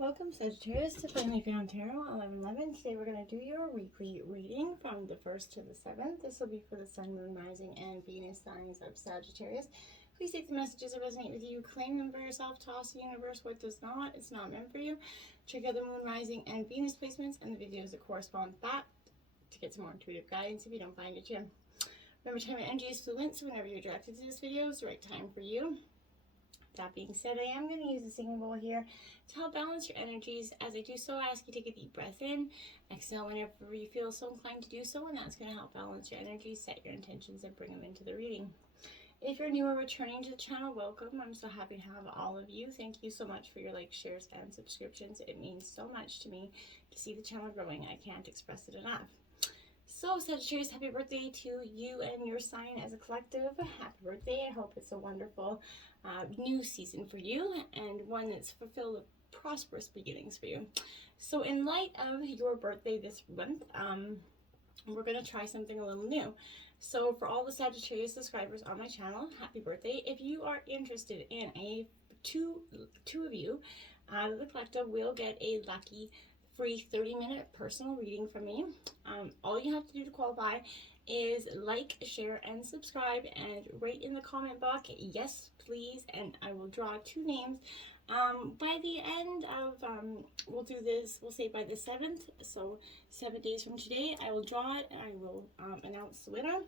Welcome Sagittarius to Finally Found Tarot 11/11. Today we're going to do your weekly reading from the 1st to the 7th. This will be for the Sun, Moon, Rising, and Venus signs of Sagittarius. Please take the messages that resonate with you, claim them for yourself, toss the universe what does not. It's not meant for you. Check out the Moon, Rising, and Venus placements and the videos that correspond with that to get some more intuitive guidance if you don't find it yet. Remember, time and energy is fluent, so whenever you're directed to this video, it's the right time for you. That being said, I am going to use the singing bowl here to help balance your energies. As I do so, I ask you to take a deep breath in, exhale whenever you feel so inclined to do so, and that's going to help balance your energies, set your intentions, and bring them into the reading. If you're new or returning to the channel, welcome. I'm so happy to have all of you. Thank you so much for your likes, shares, and subscriptions. It means so much to me to see the channel growing. I can't express it enough. So Sagittarius, happy birthday to you and your sign as a collective. Happy birthday. I hope it's a wonderful new season for you and one that's fulfilled with prosperous beginnings for you. So in light of your birthday this month, we're going to try something a little new. So for all the Sagittarius subscribers on my channel, happy birthday. If you are interested in two of you, the collective will get a lucky free 30-minute personal reading from me. All you have to do to qualify is like, share, and subscribe, and write in the comment box, yes please, and I will draw 2 names. By the end of, we'll do this, we'll say by the 7th, so 7 days from today, I will draw it, and I will announce the winner,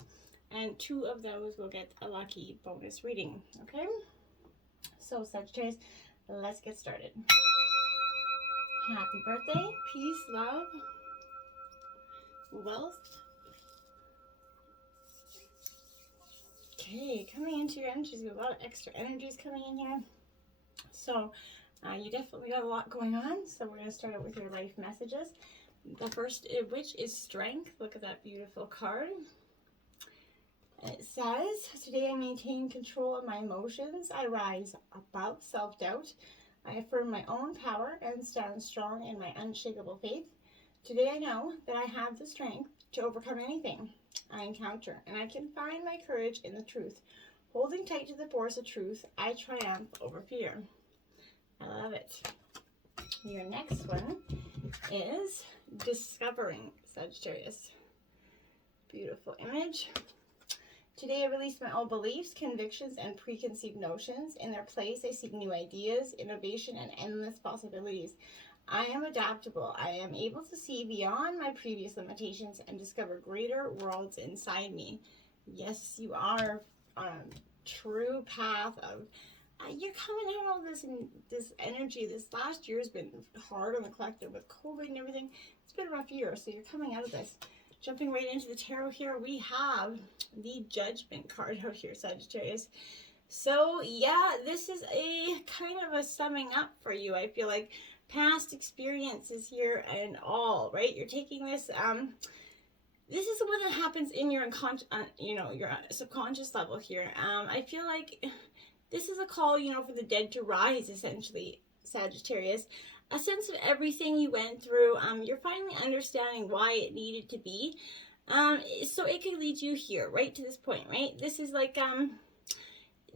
and 2 of those will get a lucky bonus reading, okay? So Sagittarius, let's get started. Happy birthday, peace, love, wealth. Okay, coming into your energies, we have a lot of extra energies coming in here. So you definitely got a lot going on. So we're going to start out with your life messages. The first of which is strength. Look at that beautiful card. It says, today I maintain control of my emotions. I rise above self-doubt. I affirm my own power and stand strong in my unshakable faith. Today I know that I have the strength to overcome anything I encounter, and I can find my courage in the truth. Holding tight to the force of truth, I triumph over fear. I love it. Your next one is discovering, Sagittarius. Beautiful image. Today I release my old beliefs, convictions, and preconceived notions. In their place, I seek new ideas, innovation, and endless possibilities. I am adaptable. I am able to see beyond my previous limitations and discover greater worlds inside me. Yes, you are on a true path of, you're coming out of this energy. This last year has been hard on the collective with COVID and everything. It's been a rough year, so you're coming out of this. Jumping right into the tarot here, we have the Judgment card out here, Sagittarius. So yeah, this is a kind of a summing up for you. I feel like past experiences here and all, right? You're taking this, this is what that happens in your unconscious, your subconscious level here. I feel like this is a call, for the dead to rise, essentially, Sagittarius. A sense of everything you went through. You're finally understanding why it needed to be. So it could lead you here, right to this point, right? This is like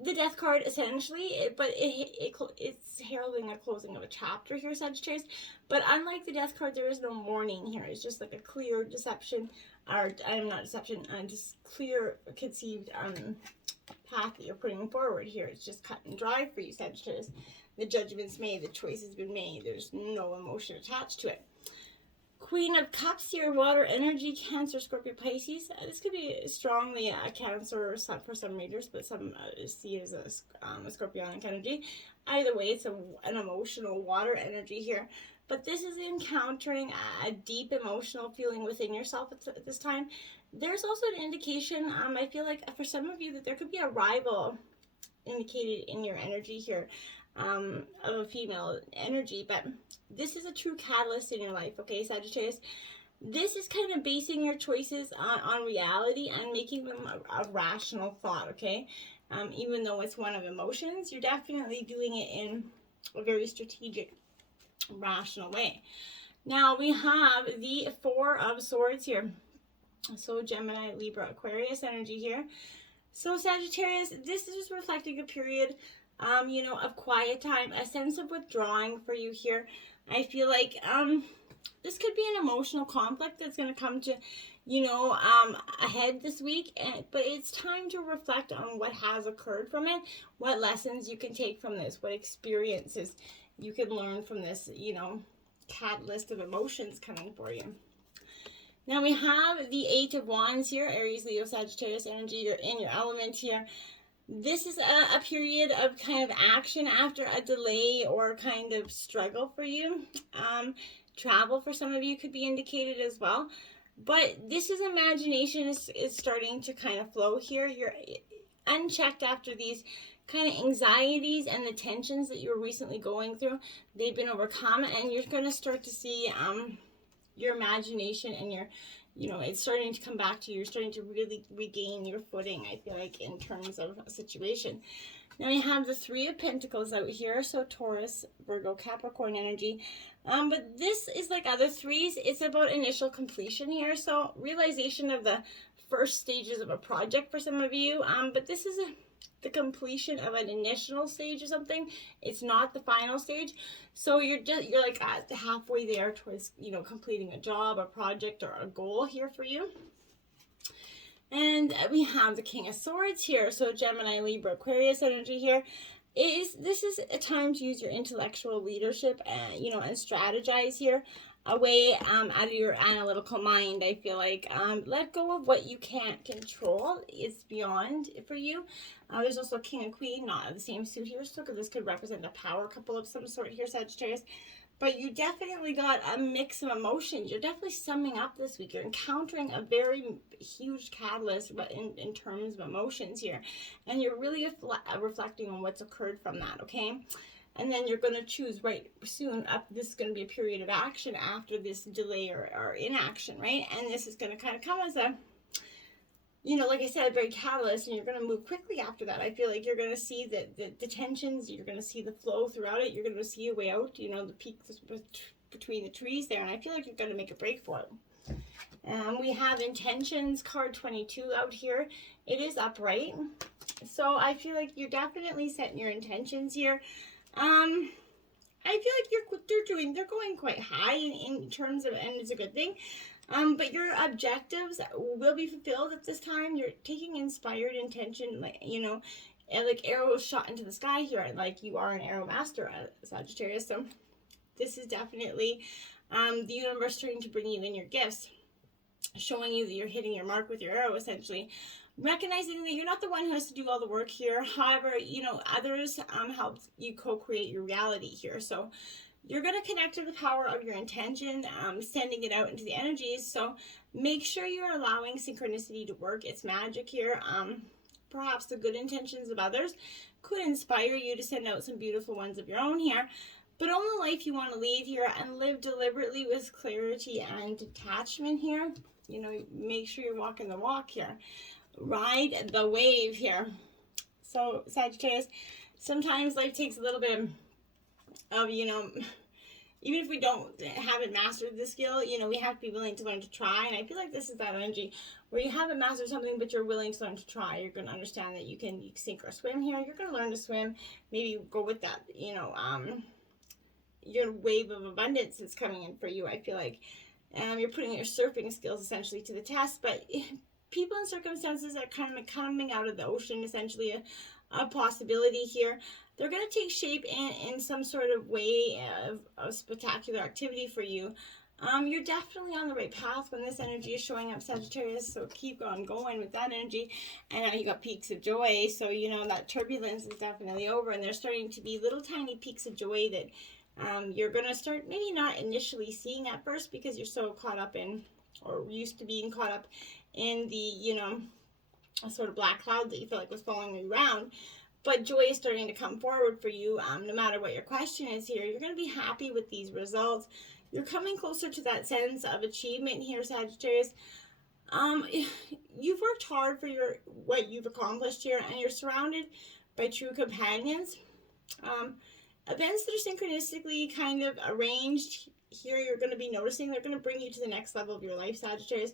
the Death card, essentially, but it's heralding a closing of a chapter here, Sagittarius. But unlike the Death card, there is no mourning here. It's just like a clear deception, or not deception, just clear conceived path that you're putting forward here. It's just cut and dry for you, Sagittarius. The judgment's made, the choice has been made. There's no emotion attached to it. Queen of Cups here, water energy, Cancer, Scorpio, Pisces. This could be strongly a Cancer for some readers, but some see it as a Scorpionic energy. Either way, it's an emotional water energy here. But this is encountering a deep emotional feeling within yourself at this time. There's also an indication, I feel like for some of you, that there could be a rival indicated in your energy here. Of a female energy, but this is a true catalyst in your life, okay, Sagittarius? This is kind of basing your choices on reality and making them a rational thought, okay? Even though it's one of emotions, you're definitely doing it in a very strategic, rational way. Now, we have the 4 of Swords here. So, Gemini, Libra, Aquarius energy here. So, Sagittarius, this is just reflecting a period you know, of quiet time, a sense of withdrawing for you here. I feel like this could be an emotional conflict that's going to come to, you know, ahead this week. But it's time to reflect on what has occurred from it, what lessons you can take from this, what experiences you can learn from this, you know, catalyst of emotions coming for you. Now we have the Eight of Wands here, Aries, Leo, Sagittarius energy. You're in your element here. This is a period of kind of action after a delay or kind of struggle for you. Travel for some of you could be indicated as well. But this is imagination is starting to kind of flow here. You're unchecked after these kind of anxieties and the tensions that you were recently going through. They've been overcome, and you're going to start to see your imagination and your, you know, it's starting to come back to you. You're starting to really regain your footing, I feel like, in terms of a situation. Now you have the Three of Pentacles out here, so Taurus, Virgo, Capricorn energy. But this is like other threes. It's about initial completion here, so realization of the first stages of a project for some of you. But this is the completion of an initial stage or something. It's not the final stage. So you're like halfway there towards, you know, completing a job, a project, or a goal here for you. And we have the King of Swords here. So Gemini, Libra, Aquarius energy here. This is a time to use your intellectual leadership and, you know, and strategize here away out of your analytical mind. I feel like let go of what you can't control. It's beyond for you. There's also King and Queen, not the same suit here, so this could represent a power couple of some sort here, Sagittarius. But you definitely got a mix of emotions. You're definitely summing up this week. You're encountering a very huge catalyst in terms of emotions here. And you're really reflecting on what's occurred from that, okay? And then you're going to choose right soon. This is going to be a period of action after this delay or inaction, right? And this is going to kind of come as a, you know, like I said, a very catalyst, and you're going to move quickly after that. I feel like you're going to see the tensions, you're going to see the flow throughout it, you're going to see a way out, you know, the peaks between the trees there, and I feel like you're going to make a break for it. We have Intentions, card 22 out here. It is upright, so I feel like you're definitely setting your intentions here. I feel like they're going quite high in terms of, and it's a good thing. But your objectives will be fulfilled at this time. You're taking inspired intention, like, you know, and like arrows shot into the sky here, like you are an arrow master, Sagittarius. So this is definitely the universe trying to bring you in your gifts, showing you that you're hitting your mark with your arrow, essentially. Recognizing that you're not the one who has to do all the work here. However, you know, others help you co-create your reality here. So you're going to connect to the power of your intention, sending it out into the energies. So make sure you're allowing synchronicity to work its magic here. Perhaps the good intentions of others could inspire you to send out some beautiful ones of your own here. But own the life you want to lead here and live deliberately with clarity and detachment here. You know, make sure you're walking the walk here. Ride the wave here. So Sagittarius, sometimes life takes a little bit of, you know, even if we haven't mastered the skill, you know, we have to be willing to learn to try. And I feel like this is that energy where you haven't mastered something, but you're willing to learn to try. You're going to understand that you can sink or swim here. You're going to learn to swim. Maybe go with that, you know, your wave of abundance is coming in for you. I feel like you're putting your surfing skills essentially to the test, but people and circumstances are kind of coming out of the ocean, essentially a possibility here. They're going to take shape in some sort of way of spectacular activity for you. You're definitely on the right path when this energy is showing up, Sagittarius, so keep on going with that energy. And now you got peaks of joy, so you know that turbulence is definitely over, and there's starting to be little tiny peaks of joy that you're going to start maybe not initially seeing at first because you're so caught up in, or used to being caught up in the, you know, a sort of black cloud that you feel like was following you around. But joy is starting to come forward for you. No matter what your question is here, you're going to be happy with these results. You're coming closer to that sense of achievement here, Sagittarius. You've worked hard for what you've accomplished here, and you're surrounded by true companions. Events that are synchronistically kind of arranged here, you're going to be noticing. They're going to bring you to the next level of your life, Sagittarius.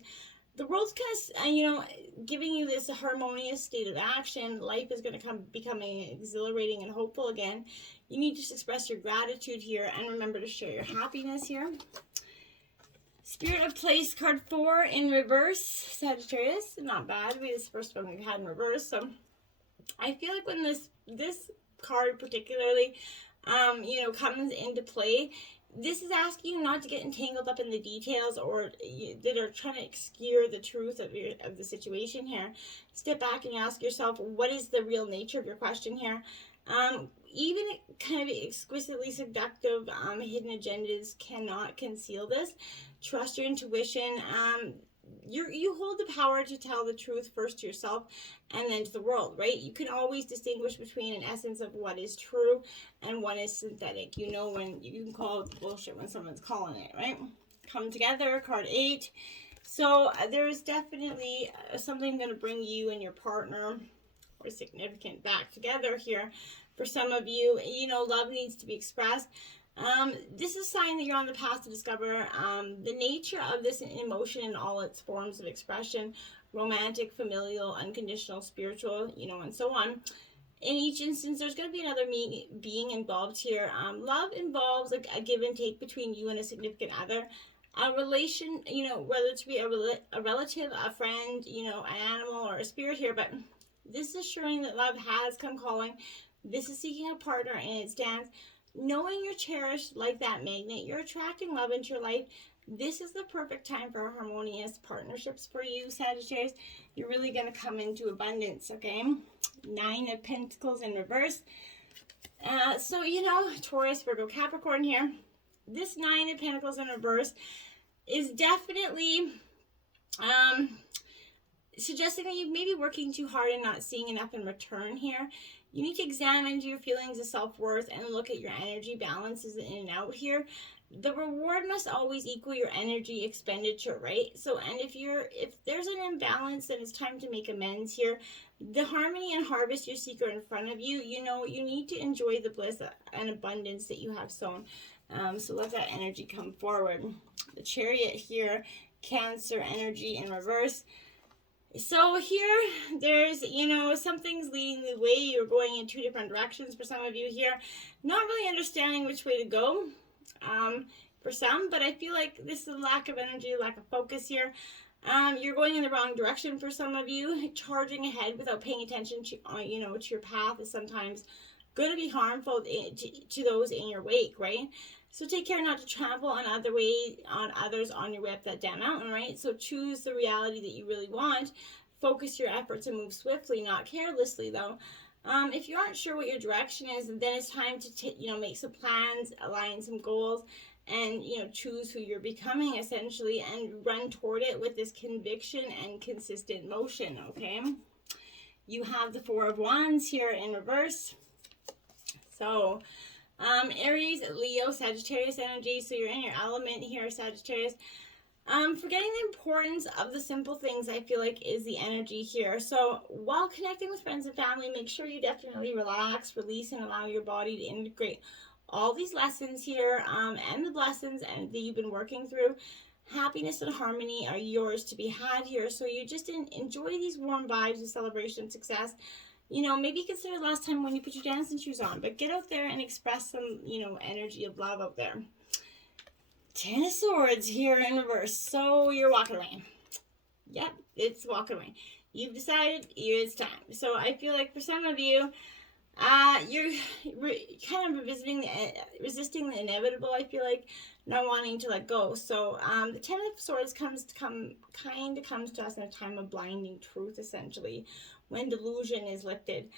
the world's kind of, giving you this harmonious state of action. Life is going to becoming exhilarating and hopeful again. You need to just express your gratitude here and remember to share your happiness here. Spirit of Place, card 4 in reverse, Sagittarius. Not bad. This is the first one we've had in reverse. So I feel like when this card particularly, comes into play, this is asking you not to get entangled up in the details or that are trying to obscure the truth of the situation here. Step back and ask yourself, what is the real nature of your question here? Even kind of exquisitely seductive hidden agendas cannot conceal this. Trust your intuition. You hold the power to tell the truth first to yourself and then to the world, right? You can always distinguish between an essence of what is true and what is synthetic. You know when you can call it bullshit when someone's calling it, right? Come together, card 8. So there's definitely something going to bring you and your partner or significant back together here. For some of you, love needs to be expressed. This is a sign that you're on the path to discover the nature of this emotion in all its forms of expression: romantic, familial, unconditional, spiritual, and so on. In each instance, there's going to be another being involved here. Love involves a give and take between you and a significant other. A relation, whether it be a relative, a friend, an animal, or a spirit here, but this is showing that love has come calling. This is seeking a partner in its dance. Knowing you're cherished like that magnet, you're attracting love into your life. This is the perfect time for harmonious partnerships for you, Sagittarius. You're really going to come into abundance, okay? 9 of Pentacles in reverse. Taurus, Virgo, Capricorn here. This 9 of Pentacles in reverse is definitely suggesting that you may be working too hard and not seeing enough in return here. You need to examine your feelings of self-worth and look at your energy balances in and out here. The reward must always equal your energy expenditure, right? So, and if there's an imbalance, then it's time to make amends here. The harmony and harvest you seek are in front of you. You need to enjoy the bliss and abundance that you have sown. So let that energy come forward. The Chariot here, Cancer energy in reverse. So here, there's, something's leading the way. You're going in 2 different directions for some of you here. Not really understanding which way to go for some, but I feel like this is a lack of energy, lack of focus here. You're going in the wrong direction for some of you. Charging ahead without paying attention to, to your path is sometimes going to be harmful to those in your wake, right? So take care not to trample on others on your way up that damn mountain, right? So choose the reality that you really want. Focus your efforts and move swiftly, not carelessly, though. If you aren't sure what your direction is, then it's time to make some plans, align some goals, and choose who you're becoming essentially, and run toward it with this conviction and consistent motion. Okay. You have the 4 of Wands here in reverse. So. Aries, Leo, Sagittarius energy. So you're in your element here, Sagittarius. Forgetting the importance of the simple things, I feel like, is the energy here. So while connecting with friends and family, make sure you definitely relax, release, and allow your body to integrate all these lessons here and the blessings that you've been working through. Happiness and harmony are yours to be had here. So you just enjoy these warm vibes of celebration and success. Maybe consider the last time when you put your dancing shoes on, but get out there and express some, energy of love out there. 10 of Swords here in reverse. So you're walking away. Yep, it's walking away. You've decided it's time. So I feel like for some of you, you're kind of resisting the inevitable, I feel like, not wanting to let go. So the 10 of Swords comes to us in a time of blinding truth, essentially, when delusion is lifted.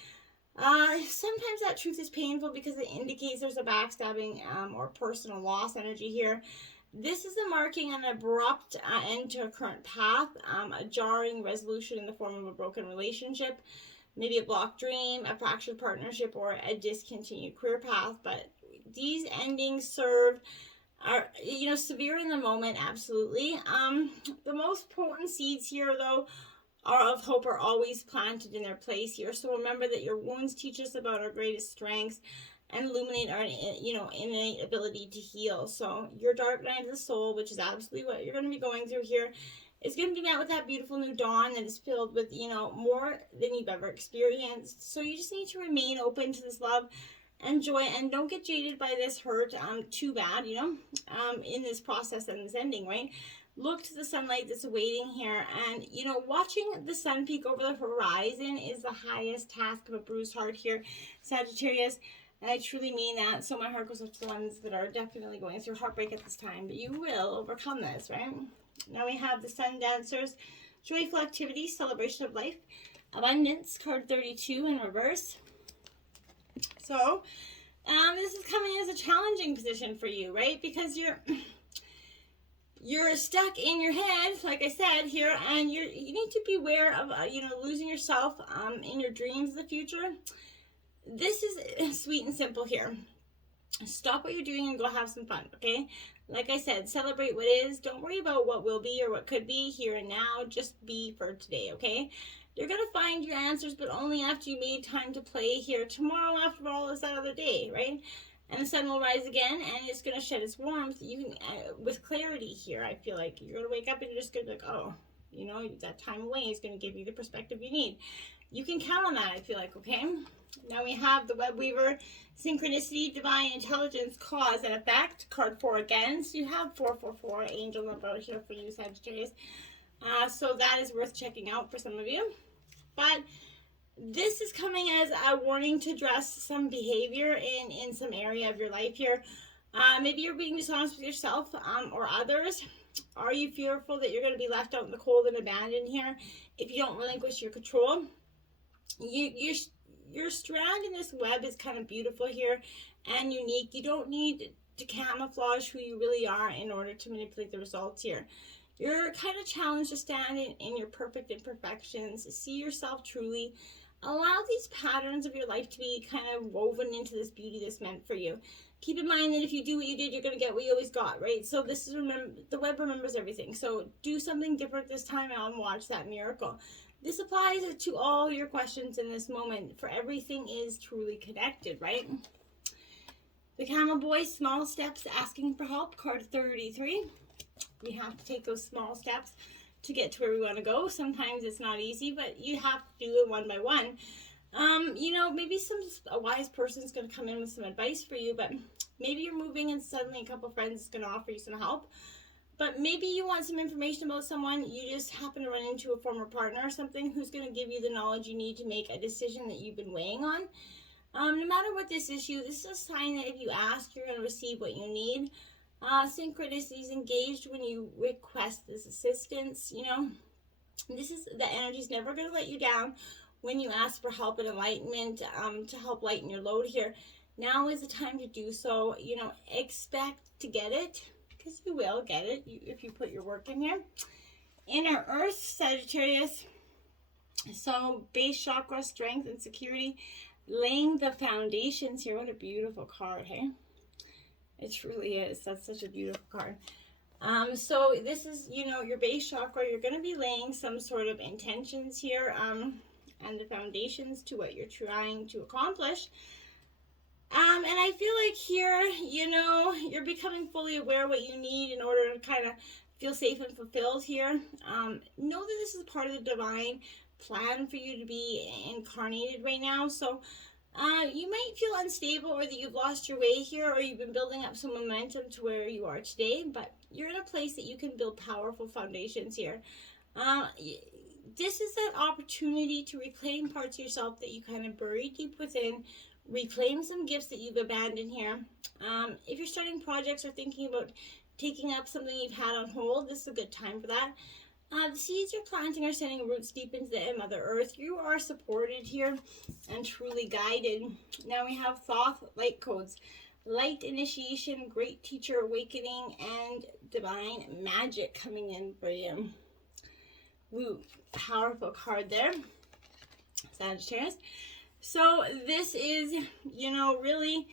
Sometimes that truth is painful because it indicates there's a backstabbing or personal loss energy here. This is a marking an abrupt end to a current path, a jarring resolution in the form of a broken relationship, maybe a blocked dream, a fractured partnership, or a discontinued career path. But these endings are severe in the moment, absolutely. The most potent seeds here, though, of hope are always planted in their place here. So remember that your wounds teach us about our greatest strengths and illuminate our innate ability to heal. So your dark night of the soul, which is absolutely what you're going to be going through here, It's going to be met with that beautiful new dawn that is filled with, you know, more than you've ever experienced. So you just need to remain open to this love and joy, and don't get jaded by this hurt too bad, you know, in this process and this ending, right? Look to the sunlight that's awaiting here, and, you know, watching the sun peek over the horizon is the highest task of a bruised heart here, Sagittarius. And I truly mean that. So my heart goes up to the ones that are definitely going through heartbreak at this time. But you will overcome this, right? Now we have the Sun Dancers, joyful activity, celebration of life, abundance, card 32 in reverse. So this is coming as a challenging position for you, right? Because you're stuck in your head, like I said here, and you need to be aware of, you know, losing yourself in your dreams of the future. This is sweet and simple here. Stop what you're doing and go have some fun, okay? Like I said, celebrate what is. Don't worry about what will be or what could be here and now. Just be for today, okay? You're going to find your answers, but only after you made time to play here. Tomorrow, after all, is that other day, right? And the sun will rise again, and it's going to shed its warmth. You can, with clarity here, I feel like you're going to wake up and you're just going to be like, oh, you know, that time away is going to give you the perspective you need. You can count on that, I feel like, okay? Now we have the Web Weaver, synchronicity, divine intelligence, cause and effect. Card 4 again. So you have 444 angel number out here for you, Sagittarius. So that is worth checking out for some of you. But this is coming as a warning to address some behavior in some area of your life here. Maybe you're being dishonest with yourself or others. Are you fearful that you're going to be left out in the cold and abandoned here if you don't relinquish your control? Your strand in this web is kind of beautiful here and unique. You don't need to camouflage who you really are in order to manipulate the results here. You're kind of challenged to stand in your perfect imperfections, see yourself truly, allow these patterns of your life to be kind of woven into this beauty that's meant for you. Keep in mind that if you do what you did, you're going to get what you always got, right? So this is, remember, the web remembers everything. So do something different this time out and watch that miracle. This applies to all your questions in this moment, for everything is truly connected, right? The Camel Boy, small steps, asking for help, card 33. We have to take those small steps to get to where we want to go. Sometimes it's not easy, but you have to do it one by one. You know, maybe a wise person is going to come in with some advice for you, but maybe you're moving and suddenly a couple friends is going to offer you some help. But maybe you want some information about someone, you just happen to run into a former partner or something who's going to give you the knowledge you need to make a decision that you've been weighing on. No matter what this issue, this is a sign that if you ask, you're going to receive what you need. Synchronicity is engaged when you request this assistance, you know. This is, the energy's never going to let you down when you ask for help and enlightenment to help lighten your load here. Now is the time to do so. You know, expect to get it, because you will get it if you put your work in here. Inner Earth, Sagittarius. So base chakra, strength and security, laying the foundations here. What a beautiful card, hey? It truly is. That's such a beautiful card. So this is, you know, your base chakra. You're going to be laying some sort of intentions here and the foundations to what you're trying to accomplish. And I feel like here, you know, you're becoming fully aware of what you need in order to kind of feel safe and fulfilled here. Know that this is part of the divine plan for you to be incarnated right now. So you might feel unstable, or that you've lost your way here, or you've been building up some momentum to where you are today, but you're in a place that you can build powerful foundations here. This is that opportunity to reclaim parts of yourself that you kind of buried deep within, reclaim some gifts that you've abandoned here. If you're starting projects or thinking about taking up something you've had on hold, this is a good time for that. The seeds you're planting are sending roots deep into the Mother Earth. You are supported here and truly guided. Now we have Thoth light codes. Light initiation, great teacher awakening, and divine magic coming in for you. Woo, powerful card there, Sagittarius. So this is, you know, really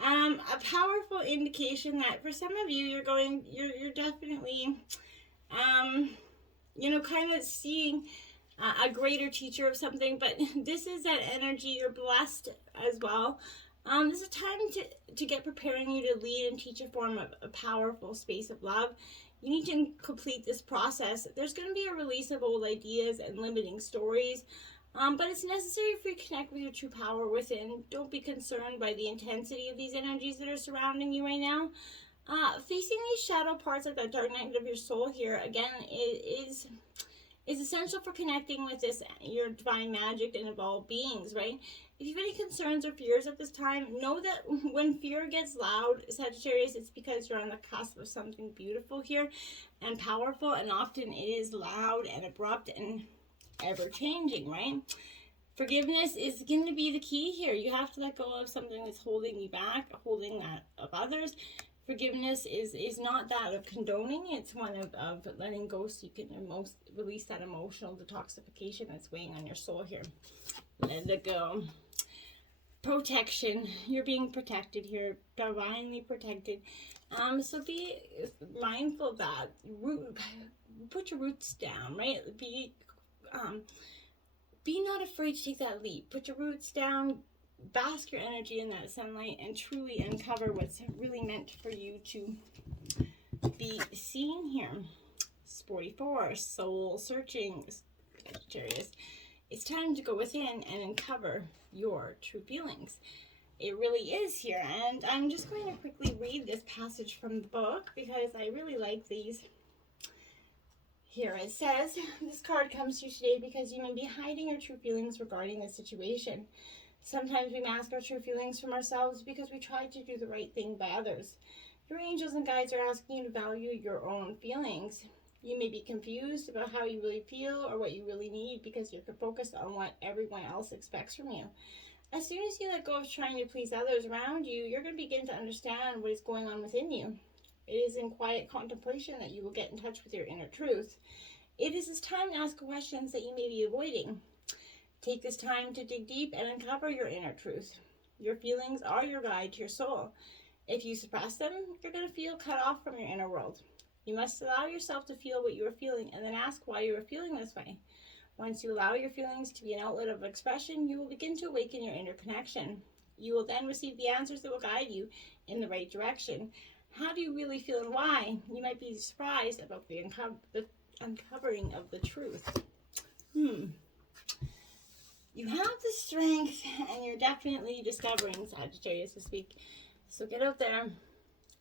a powerful indication that for some of you, you're definitely, you know, kind of seeing a greater teacher of something, but this is that energy. You're blessed as well. This is a time to get preparing you to lead and teach a form of a powerful space of love. You need to complete this process. There's going to be a release of old ideas and limiting stories, but it's necessary for you to connect with your true power within. Don't be concerned by the intensity of these energies that are surrounding you right now. Facing these shadow parts, like that dark night of your soul here, again, is essential for connecting with your divine magic and evolved beings, right? If you have any concerns or fears at this time, know that when fear gets loud, Sagittarius, it's because you're on the cusp of something beautiful here and powerful, and often it is loud and abrupt and ever-changing, right? Forgiveness is going to be the key here. You have to let go of something that's holding you back, holding that of others. Forgiveness is not that of condoning. It's one of letting go so you can release that emotional detoxification that's weighing on your soul here. Let it go. Protection. You're being protected here. Divinely protected. So be mindful of that. Put your roots down, right? Be not afraid to take that leap. Put your roots down. Bask your energy in that sunlight and truly uncover what's really meant for you to be seen here. 44, soul searching, Sagittarius. It's time to go within and uncover your true feelings. It really is here, and I'm just going to quickly read this passage from the book because I really like these. Here it says, this card comes to you today because you may be hiding your true feelings regarding the situation. Sometimes we mask our true feelings from ourselves because we try to do the right thing by others. Your angels and guides are asking you to value your own feelings. You may be confused about how you really feel or what you really need because you're focused on what everyone else expects from you. As soon as you let go of trying to please others around you, you're going to begin to understand what is going on within you. It is in quiet contemplation that you will get in touch with your inner truth. It is this time to ask questions that you may be avoiding. Take this time to dig deep and uncover your inner truth. Your feelings are your guide to your soul. If you suppress them, you're going to feel cut off from your inner world. You must allow yourself to feel what you are feeling and then ask why you are feeling this way. Once you allow your feelings to be an outlet of expression, you will begin to awaken your inner connection. You will then receive the answers that will guide you in the right direction. How do you really feel and why? You might be surprised about the uncovering of the truth. You have the strength, and you're definitely discovering Sagittarius this week. So get out there,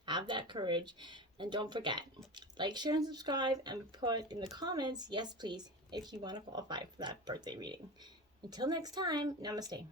have that courage, and don't forget, like, share, and subscribe, and put in the comments, yes please, if you want to qualify for that birthday reading. Until next time, namaste.